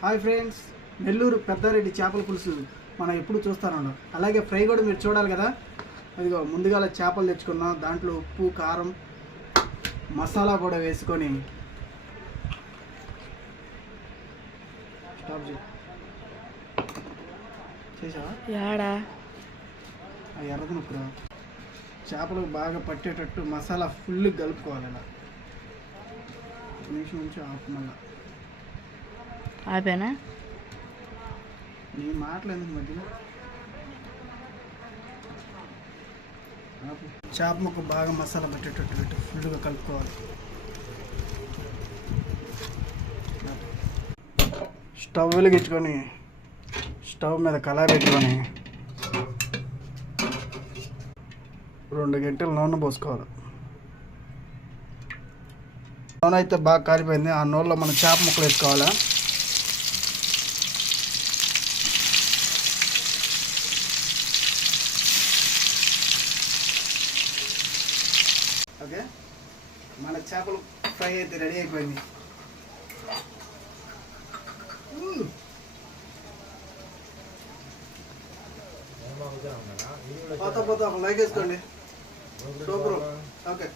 Hi friends, Nellore Peddareddy చేపల పులుసు మనం ఎప్పుడు చూస్తాను. అలాగే ఫ్రై కూడా మీరు చూడాలి కదా. అదిగో ముందుగా చేపలు తెచ్చుకున్నాం. దాంట్లో ఉప్పు, కారం, మసాలా కూడా వేసుకొని స్టాప్ చేసావా ఎర్రదనుకురా. చేపలు బాగా పట్టేటట్టు మసాలా ఫుల్ కలుపుకోవాలి. ఇలా ఒక నిమిషం నుంచి ఆపు. మళ్ళా ఆపేనా? నీ మాటలు ఎందుకు మధ్యలో? చేప ముక్క బాగా మసాలా పట్టేటట్టు పెట్టి ఫుల్గా కలుపుకోవాలి. స్టవ్ వెలిగించుకొని స్టవ్ మీద కళాయి పెట్టుకొని 2 గంటలు నూనె పోసుకోవాలి. నూనె అయితే బాగా కాలిపోయింది. ఆ నూనెలో మనం చేప ముక్కలు వేసుకోవాలా. ఓకే, మన చేపలు ఫ్రై అయితే రెడీ అయిపోయింది. పోతా ఒక లైక్ వేసుకోండి. సూపర్. ఓకే,